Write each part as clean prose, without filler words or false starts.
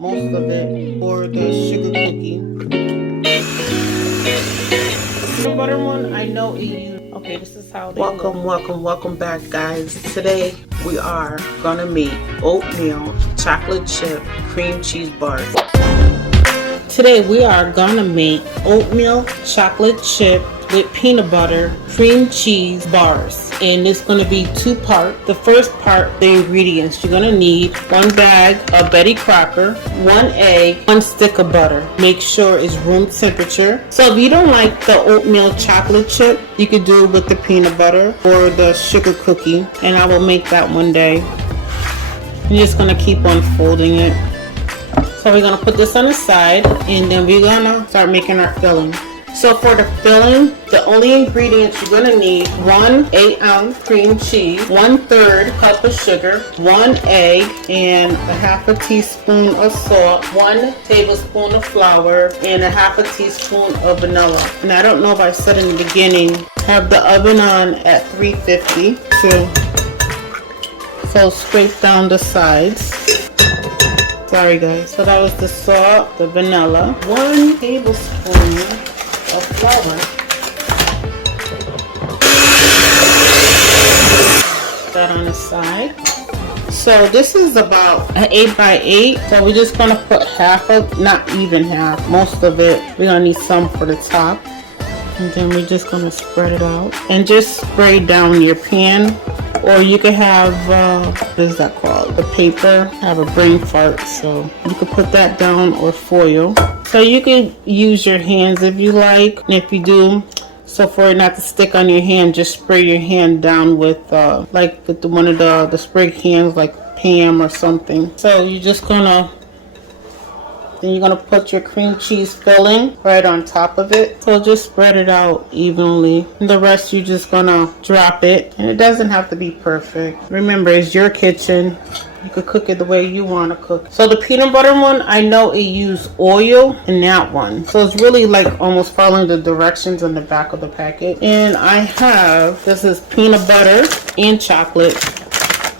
most of it for the sugar cookie. The butter one, I know it used. Okay, this is how they welcome back, guys. Today we are gonna make oatmeal chocolate chip cream cheese bars. Today we are gonna make oatmeal chocolate chip with peanut butter cream cheese bars, and it's going to be two parts. The first part, the ingredients. You're going to need 1 bag of Betty Crocker, 1 egg, 1 stick of butter. Make sure it's room temperature. So if you don't like the oatmeal chocolate chip, you could do it with the peanut butter or the sugar cookie, and I will make that one day. I'm just going to keep on folding it. So we're going to put this on the side, and then we're going to start making our filling. So for the filling, the only ingredients you're going to need: 1 8-ounce cream cheese, 1/3 cup of sugar, 1 egg, and a half a teaspoon of salt, 1 tablespoon of flour, and a half a teaspoon of vanilla. And I don't know if I said in the beginning, have the oven on at 350 so scrape down the sides. Sorry guys. So that was the salt, the vanilla, 1 tablespoon of flour, that on the side. So this is about an 8 by 8, so we're just gonna put half of, not even half, most of it. We're gonna need some for the top, and then we're just gonna spread it out and just spray down your pan. Or you could have what is that called, the paper. I have a brain fart, so you could put that down, or foil. So you can use your hands if you like. And if you do, so for it not to stick on your hand, just spray your hand down with like with one of the spray cans, like Pam or something. So you're just gonna, then you're gonna put your cream cheese filling right on top of it. So just spread it out evenly. And the rest you're just gonna drop it. And it doesn't have to be perfect. Remember, it's your kitchen. You could cook it the way you want to cook. So the peanut butter one, I know it used oil in that one. So it's really like almost following the directions on the back of the packet. And I have, this is peanut butter and chocolate.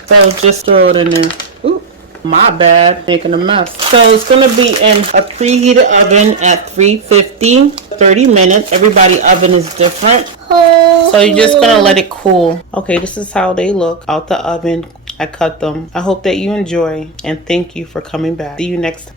So just throw it in there. Ooh, my bad, making a mess. So it's going to be in a preheated oven at 350, 30 minutes. Everybody's oven is different. So you're just going to let it cool. Okay, this is how they look out the oven. I cut them. I hope that you enjoy, and thank you for coming back. See you next time.